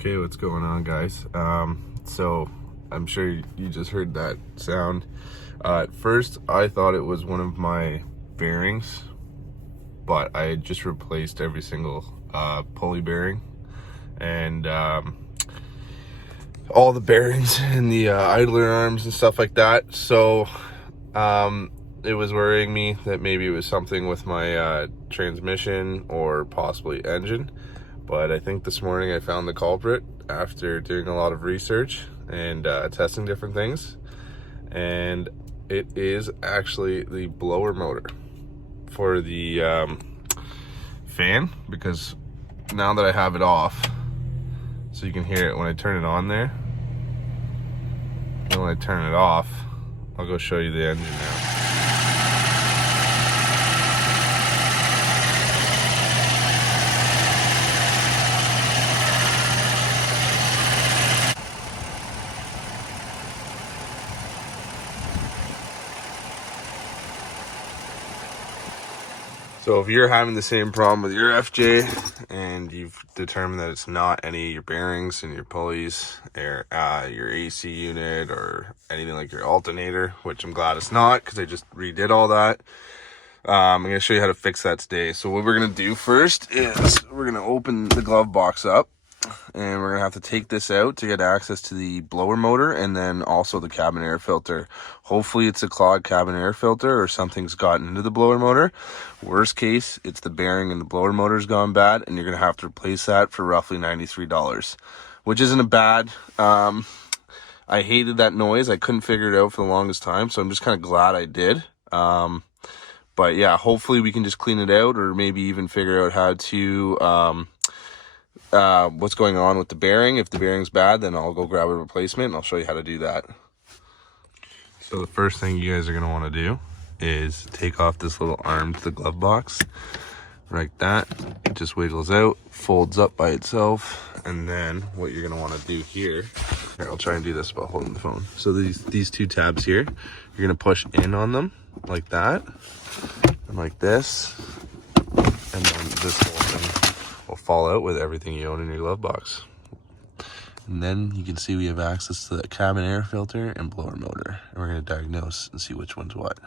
Okay, what's going on, guys? So I'm sure you just heard that sound. At first I thought it was one of my bearings, but I had just replaced every single pulley bearing and all the bearings and the idler arms and stuff like that. So it was worrying me that maybe it was something with my transmission or possibly engine. But I think this morning I found the culprit after doing a lot of research and testing different things. And it is actually the blower motor for the fan, because now that I have it off, so you can hear it when I turn it on there. And when I turn it off, I'll go show you the engine now. So if you're having the same problem with your FJ and you've determined that it's not any of your bearings and your pulleys or your AC unit or anything like your alternator, which I'm glad it's not because I just redid all that, I'm going to show you how to fix that today. So what we're going to do first is we're going to open the glove box up, and we're going to have to take this out to get access to the blower motor and then also the cabin air filter. Hopefully it's a clogged cabin air filter or something's gotten into the blower motor. Worst case, it's the bearing and the blower motor's gone bad, and you're going to have to replace that for roughly $93, which isn't a bad. I hated that noise. I couldn't figure it out for the longest time, so I'm just kind of glad I did. But yeah, hopefully we can just clean it out, or maybe even figure out how to what's going on with the bearing. If the bearing's bad, then I'll go grab a replacement and I'll show you how to do that. So the first thing you guys are going to want to do is take off this little arm to the glove box like that. It just wiggles out, folds up by itself, and then what you're going to want to do here, I'll try and do this while holding the phone. So these two tabs here, you're going to push in on them like that and like this, and then this whole thing will fall out with everything you own in your glove box. And then you can see we have access to the cabin air filter and blower motor, and we're going to diagnose and see which one's what.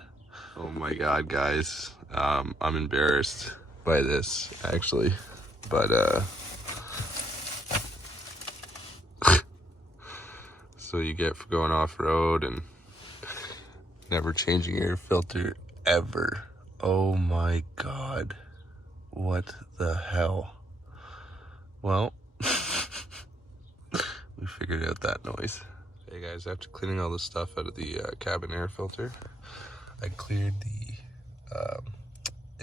Oh my god, guys, I'm embarrassed by this actually, but so you get for going off-road and never changing your filter ever. Oh my god, what the hell? Well, we figured out that noise. Hey guys, after cleaning all the stuff out of the cabin air filter, I cleared the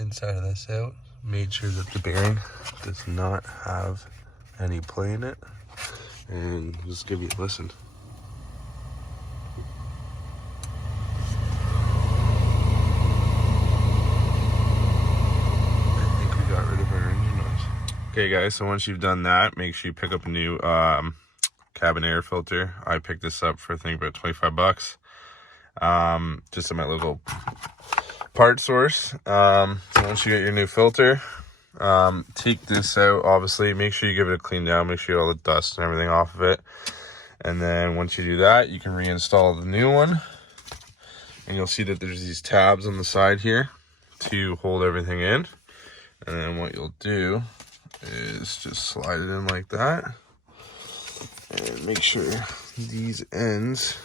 inside of this out, made sure that the bearing does not have any play in it, and just give you a listen. I think we got rid of our engine noise. Okay guys, so once you've done that, make sure you pick up a new cabin air filter. I picked this up for I think about 25 bucks. Just at my local part source. So once you get your new filter, take this out, obviously make sure you give it a clean down, make sure all the dust and everything off of it, and then once you do that, you can reinstall the new one, and you'll see that there's these tabs on the side here to hold everything in. And then what you'll do is just slide it in like that, and make sure these ends.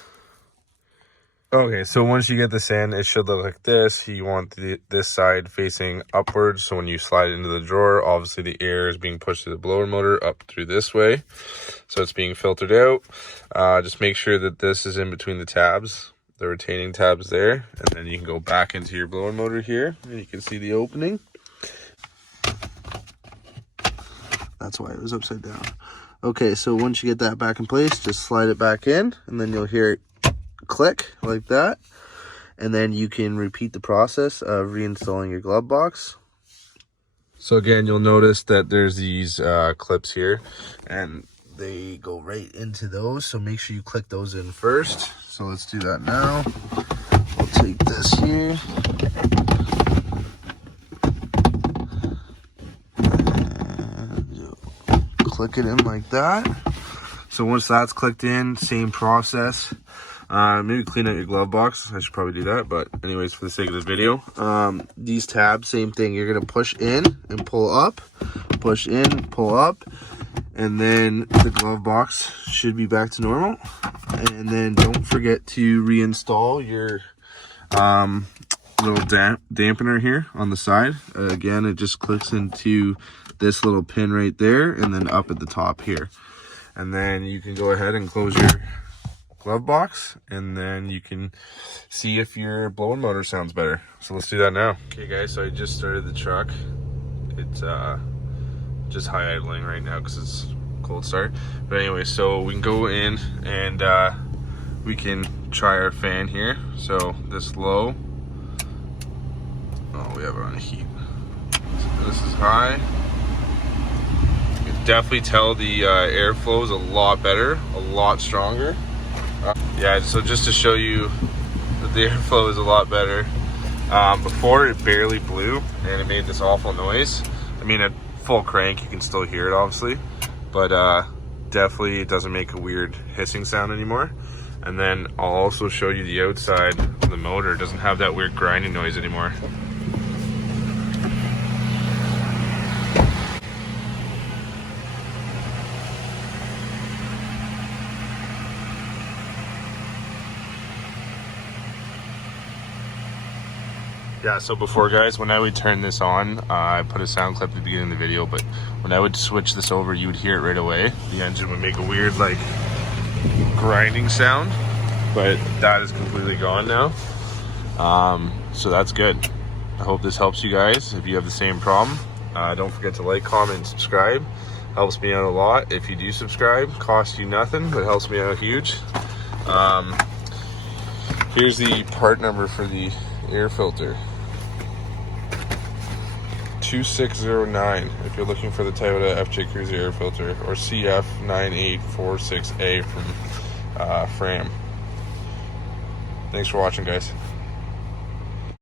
Okay, so once you get this in, it should look like this. You want this side facing upwards, so when you slide it into the drawer, obviously the air is being pushed to the blower motor up through this way, so it's being filtered out. Just make sure that this is in between the tabs, the retaining tabs there, and then you can go back into your blower motor here, and you can see the opening. That's why it was upside down. Okay, so once you get that back in place, just slide it back in, and then you'll hear it click like that, and then you can repeat the process of reinstalling your glove box. So again, you'll notice that there's these clips here, and they go right into those, so make sure you click those in first. So let's do that now. We'll take this here, and click it in like that. So once that's clicked in, same process. Maybe clean out your glove box. I should probably do that, but anyways, for the sake of this video, these tabs, same thing. You're gonna push in and pull up, push in, pull up, and then the glove box should be back to normal. And then don't forget to reinstall your little dampener here on the side. Again, it just clicks into this little pin right there and then up at the top here. And then you can go ahead and close your glove box, and then you can see if your blower motor sounds better. So let's do that now. Okay guys, so I just started the truck. It's just high idling right now because it's cold start. But anyway, so we can go in and we can try our fan here. So this low, oh, we have it on heat. So this is high. You can definitely tell the airflow is a lot better, a lot stronger. Yeah, so just to show you that the airflow is a lot better. Before it barely blew and it made this awful noise. I mean, at full crank you can still hear it obviously, but definitely it doesn't make a weird hissing sound anymore. And then I'll also show you the outside of the motor. It doesn't have that weird grinding noise anymore. Yeah, so before guys, when I would turn this on, I put a sound clip at the beginning of the video, but when I would switch this over, you would hear it right away. The engine would make a weird like grinding sound, but that is completely gone now. So that's good. I hope this helps you guys. If you have the same problem, don't forget to like, comment, and subscribe. Helps me out a lot. If you do subscribe, costs you nothing, but helps me out huge. Here's the part number for the air filter. 2609 if you're looking for the Toyota FJ Cruiser air filter, or CF9846A from Fram. Thanks for watching guys.